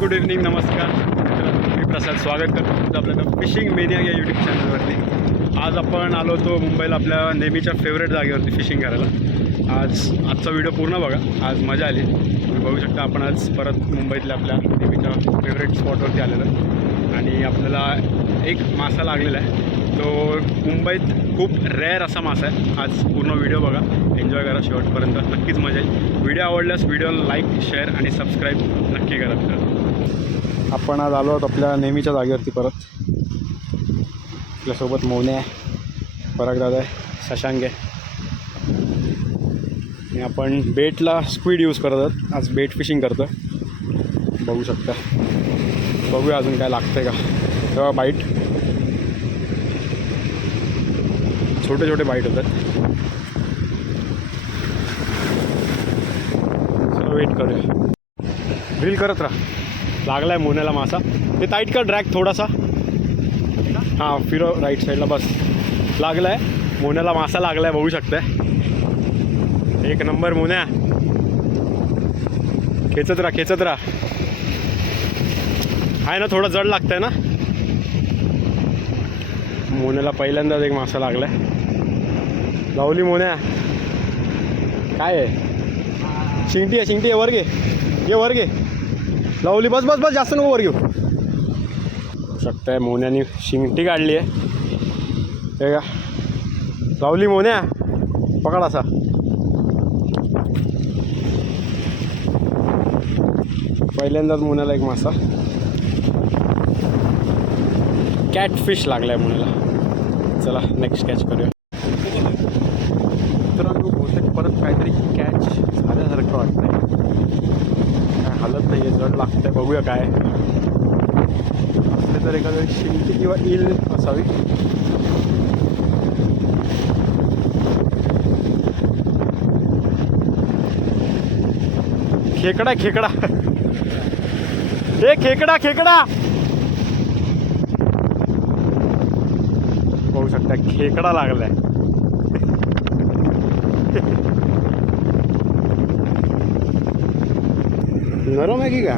Good evening नमस्कार. मी प्रसाद स्वागत करतो तुमचं आपल्या फिशिंग मेनिया या यूट्यूब चॅनलवरती आज आपण आलो होतो मुंबईला आपल्या नेहमीच्या फेवरेट जागेवरती फिशिंग करायला. आज आजचा व्हिडिओ पूर्ण बघा. आज मजा आली. तुम्ही बघू शकता आपण आज परत मुंबईतल्या आपल्या नेहमीच्या फेवरेट स्पॉटवरती आलेलो आहे. आणि आपल्याला एक मासा लागलेला आहे. तो मुंबईत खूप रेअर असा मासा आहे. आज पूर्ण व्हिडिओ बघा. एन्जॉय करा शेवटपर्यंत. नक्कीच मजा येईल. व्हिडिओ आवडल्यास व्हिडिओला लाईक शेअर आणि सबस्क्राईब नक्की करा. मित्रांनो आपण आज आलो आहोत आपल्या नेहमीच्या जागेवरती परत. आपल्यासोबत मोने आहे परागदादा आहे शशांक आहे. आणि आपण बेटला स्पीड यूज करत आहोत. आज बेट फिशिंग करतो बघू शकता. बघूया अजून काय लागतंय का. तेव्हा बाईट छोटे छोटे बाईट होतात चला वेट करूया ड्रिल करत राहा. लागलाय मोन्याला मासा. ते टाईट कर ड्रॅग थोडासा. हां फिरो राईट साईडला बस. लागलाय. मोन्याला मासा लागलाय बघू शकताय. एक नंबर मोन्या. खेचत राहा खेचत राहा. आहे ना थोडं जड लागतंय ना? मोन्याला पहिल्यांदाच एक मासा लागलाय. लावली मोन्या. काय आहे? शिंगटी आहे शिंगटी आहे वर घे. घे वर घे. लावली बस बस बस जास्त नको वर घेऊ. शकताय मोन्याने शिंगटी काढली आहे. हे का लावली मोन्या. पकड असा. पहिल्यांदाच मोन्याला एक मासा. कॅटफिश लागलाय मोन्याला. चला नेक्स्ट कॅच करूया मित्रांनो बहुतेक परत काहीतरी कॅच असं वाटतंय काय हालत नाही आहे जड लागतंय बघूया काय. असले तर एखादं शिंकी किंवा इल असावी. खेकडा खेकडा. हे खेकडा खेकडा. बघू शकता खेकडा लागलाय. नरम आहे की का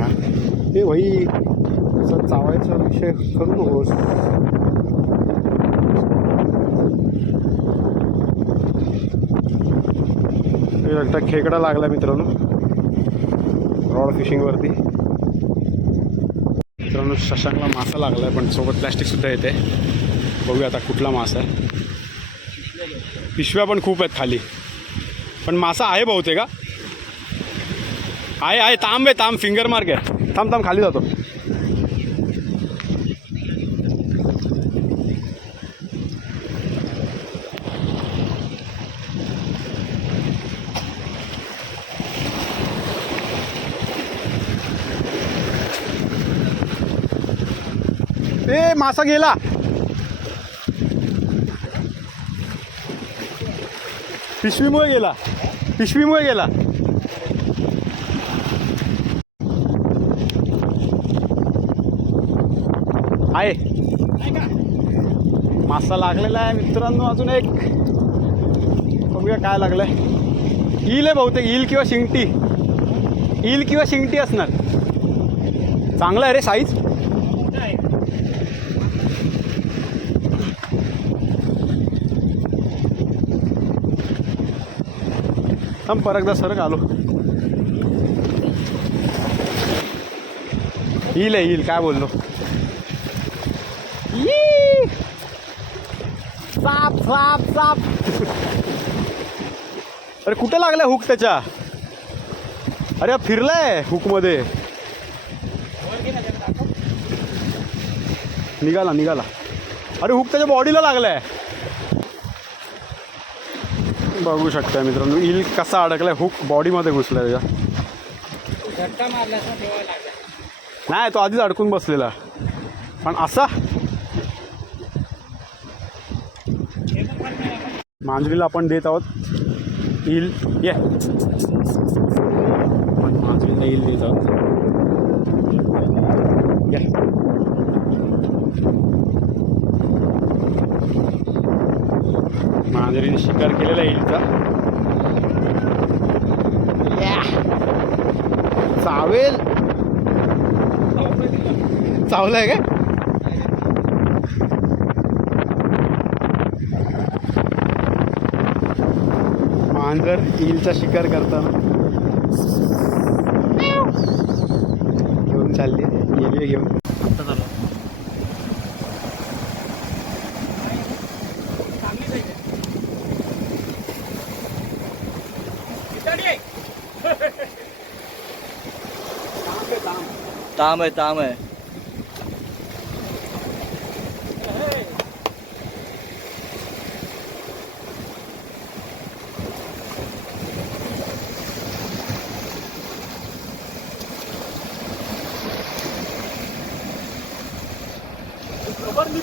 हे भाई असं चावायचा विषय करू नकोस. एकटा खेकडा लागला मित्रांनो. रॉड फिशिंगवरती मित्रांनो शशांकला मासा लागला आहे पण सोबत प्लॅस्टिकसुद्धा येते. बघूया आता कुठला मासा आहे. पिशव्या पण खूप आहेत खाली. पण मासा आहे बहुतेक का आहे आहे तांब आहे तांब फिंगर मार्क आहे थांब थांब खाली जातो. ए मासा गेला. पिशवीमुळे गेला. पिशवीमुळे गेला. आहे. मासा लागलेला आहे मित्रांनो अजून एक. बघूया काय लागलंय. ईल आहे बहुतेक ईल किंवा शिंगटी. ईल किंवा शिंगटी असणार. चांगलं आहे रे साईज थांब परकदा सरक आलो. येईल आहे येईल काय बोललो यी! साप साप साप. अरे कुठं लागलाय हुक त्याच्या? अरे फिरलाय हुकमध्ये निघाला निघाला. अरे हुक त्याच्या बॉडीला लागलाय. बघू शकताय मित्रांनो इल कसा अडकलाय हुक बॉडीमध्ये घुसलाय त्याच्या. नाही तो आधीच अडकून बसलेला. पण असा मांजरीला आपण देत आहोत. इल ये. आपण मांजरीला इल देत आहोत. या. मांजरीने शिकार केलेला ईलचा इलचा चावेल. चावलाय का? मांजर ईलचा शिकार करताना घेऊन चालली. गेली घेऊन. ताम आहे ताम आहे.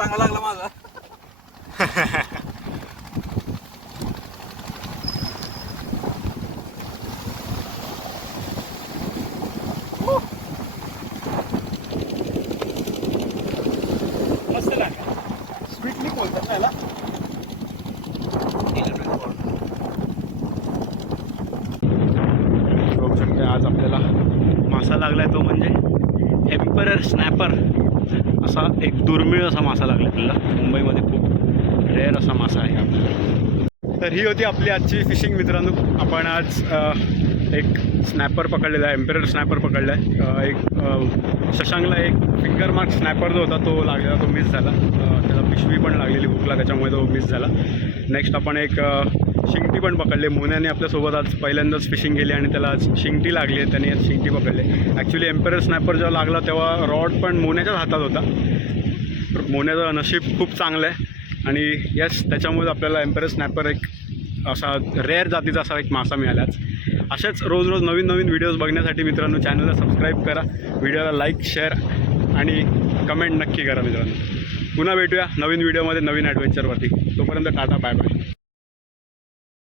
चांगला लागला माझा. मस्त लागला. स्वीटली बोलतात ना याला. बघू शकते आज आपल्याला मासा लागलाय तो म्हणजे एम्परर स्नॅपर असा एक दुर्मिळ असा मासा लागला आपल्याला. मुंबईमध्ये खूप रेअर असा मासा आहे. तर ही होती आपली आजची फिशिंग मित्रांनो. आपण आज एक स्नॅपर पकडलेला आहे एम्पेरर स्नॅपर पकडला आहे. एक शशांकला एक फिंगर मार्क स्नॅपर जो होता तो लागलेला तो मिस झाला. त्याला पिशवी पण लागलेली हुकला त्याच्यामुळे तो मिस झाला. नेक्स्ट आपण एक शिंगटी पण पकडले. मोन्याने आपल्यासोबत आज पहिल्यांदाच फिशिंग केली आणि त्याला आज शिंगटी लागली आहे. त्याने आज शिंगटी पकडले. ॲक्च्युली एम्पेरर स्नॅपर जेव्हा लागला तेव्हा रॉड पण मोन्याच्याच हातात होता. मोन्याचं नशीब खूप चांगलं आहे. आणि यस त्याच्यामुळे आपल्याला एम्पेरर स्नॅपर एक असा रेअर जातीचा असा एक मासा मिळालाच अशाच रोज रोज नवीन नवीन व्हिडिओज बघण्यासाठी मित्रांनो चॅनलला सबस्क्राईब करा. व्हिडिओला लाईक शेअर आणि कमेंट नक्की करा मित्रांनो. पुन्हा भेटूया नवीन व्हिडिओमध्ये नवीन ॲडव्हेंचरवरती તો પર અમને ટાટા બાય બાય.